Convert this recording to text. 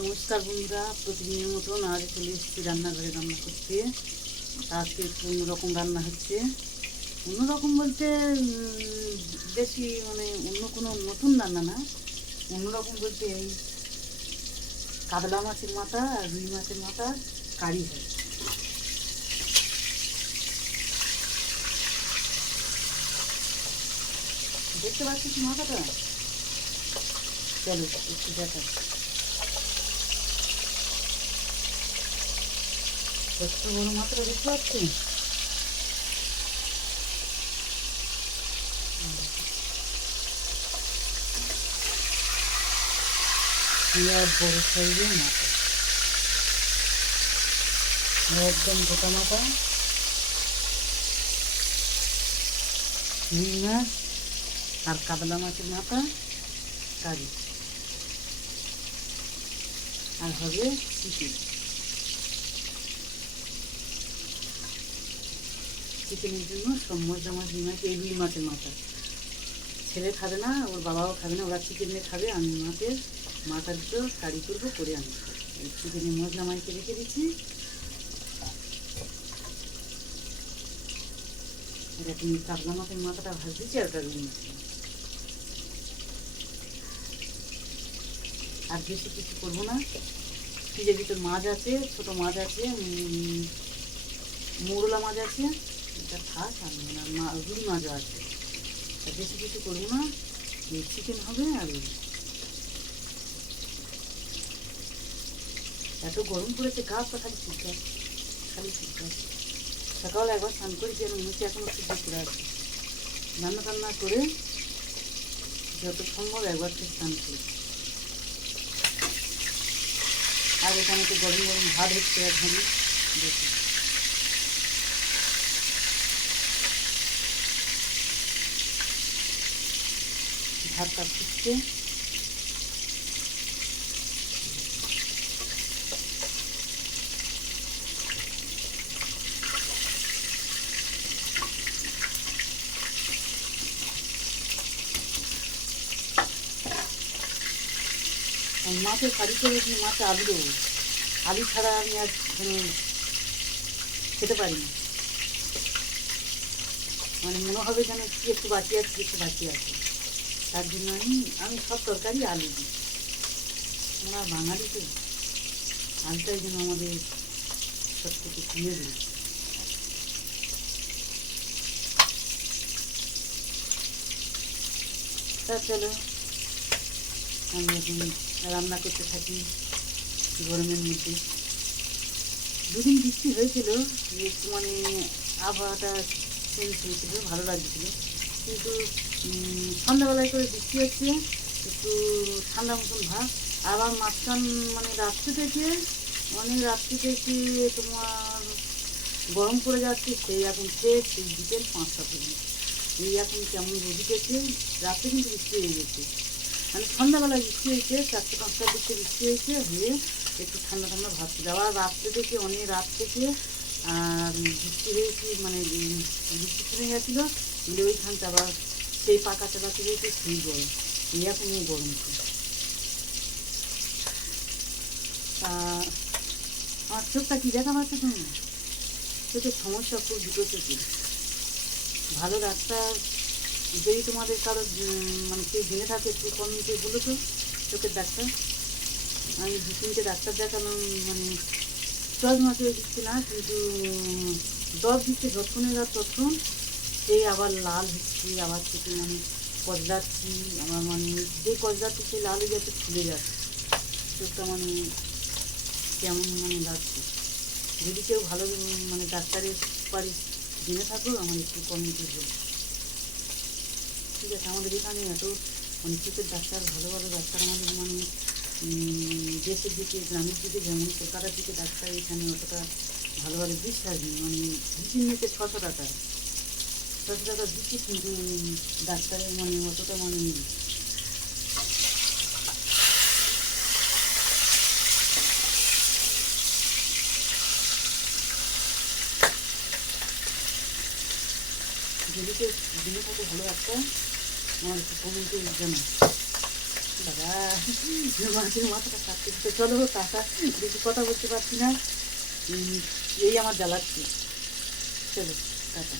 নমস্কার বন্ধুরা, প্রতিদিনের মতন আজ চলে এসেছি রান্নাঘরে রান্না করতে। আজকে একটু অন্যরকম রান্না হচ্ছে। অন্যরকম বলতে বেশি অন্য কোনো নতুন রান্না না, অন্যরকম বলতে এই কাতলা মাছের মাথা আর রুই মাছের মাথা কারি হয়। দেখতে পাচ্ছিস মাথাটা? চলো একটু দেখা। কত বড় মাত্রা দেখতে পাচ্ছি। বড় সাইজের মাথা, একদম গোটা মাথা। রুই মাছ আর কাতলা মাছের মাথা কারি, আর হবে চিকেন। চিকেনের জন্য সব মশলা মাছ এই রুই মাছের মাথা ছেলে খাবে না, ওর বাবাও খাবে না, ওরা চিকেন দিয়ে খাবে। আমি মাছের মাথার তো কারি করবো, করে আমি এই চিকেনের মশলা মাইকে রেখে দিচ্ছি। এটা তুমি কাতলা মাছের মাথাটা ভাজ দিচ্ছি, আর রুই মাছের আর বেশি কিছু করবো না। ফ্রিজের ভিতর মাছ আছে, ছোটো মাছ আছে, মোরলা মাছ আছে, এটা থাক। আর রুই মাছও আছে। বেশি কিছু করবো না, এই চিকেন হবে। আর এত গরম পড়েছে, গাছটা খালি ঠিকঠাক, খালি ঠিকঠাক। সকালে একবার স্নান করেছি, মনে হচ্ছে এখনো ঠিকঠাক করে আছে। রান্না টান্না করে যত সম্ভব একবার থেকে স্নান করি। আর এখানে তো গরম গরম ভাত হচ্ছে একখানি, দেখি ভাতটা ফুটছে। মাছের কারি করে মাছে আলু দেবো। আলু ছাড়া আমি আর খেতে পারি না। মনে হবে যেন কি একটু বাকি আছে, একটু বাকি আছে। তার জন্য আমি সব তরকারি আলু দিই। আমরা বাঙালি তো, আলুটাই যেন আমাদের সব থেকে প্রিয় জিনিস। তা চলো আমি এখন রান্না করতে থাকি গরমের মধ্যে। দুদিন বৃষ্টি হয়েছিল, একটু আবহাওয়াটা চেঞ্জ হয়েছিল, ভালো লাগছিল। কিন্তু সন্ধ্যাবেলায় করে বৃষ্টি হচ্ছে, একটু ঠান্ডা মতন ভাব। আবার মাঝখান রাত্রি থেকে তোমার গরম পড়ে যাচ্ছে, সেই এখন সেই বিকেল 5টা পর্যন্ত। এই এখন কেমন রোদ উঠেছে। রাত্রে কিন্তু বৃষ্টি হয়ে গেছে, সন্ধ্যাবেলায় বৃষ্টি হয়েছে, 4-5টার দিকে বৃষ্টি হয়েছে, হয়ে একটু ঠান্ডা ঠান্ডা ভাব ছিল। আবার রাত্রে থেকে অনেক রাত থেকে আর বৃষ্টি হয়েছে, বৃষ্টি থেমে গেছিলো, মিলে ওইখানটা আবার সেই পাকা চালাতে গিয়েছে, সেই গরম। এই এখন গরম ছিল। তা আমার চোখটা কি দেখা পাচ্ছে তুমি? চোখের সমস্যা খুব, দুটো চোখে। ভালো ডাক্তার যদি তোমাদের কারো কেউ জেনে থাকে, একটু কমিয়ে বলো তো, চোখের ডাক্তার। আমি 2-3টে ডাক্তার দেখালাম, চশমা করে দিচ্ছে না, কিন্তু ড্রপ দিচ্ছে যতক্ষণে রাত ততক্ষণ, সেই আবার লাল হচ্ছে, আবার চোখে কজলাচ্ছি, আমার যে কজলাচ্ছে সেই লাল হয়ে যাচ্ছে, ফুলে যাচ্ছে চোখটা, কেমন লাগছে। যদি কেউ ভালো ডাক্তারের সুপারিশ জেনে থাকো, আমার একটু কমিয়ে বলো। ঠিক আছে, আমাদের এখানে এত চোখের ডাক্তার, ভালো ভালো ডাক্তার আমাদের দেশের দিকে, গ্রামের দিকে যেমন কলকাতার দিকে ডাক্তার, এখানে অতটা ভালো ভালো বিশ্বাস নেই। ভিজিট নিতে 600 টাকা, 600 টাকা ভিজিট, কিন্তু ডাক্তারের অতটা নেই। যদি কেউ জেনে থাকে ভালো ডাক্তার, আমার একটু কমেন্টে জানাই। ঠিক দাদা মাছের মাথাটা কাটতে দিতে চলো টাকা, বেশি কথা বলতে পারছি না, এই আমার জ্বালাচ্ছি। চলো টাটা।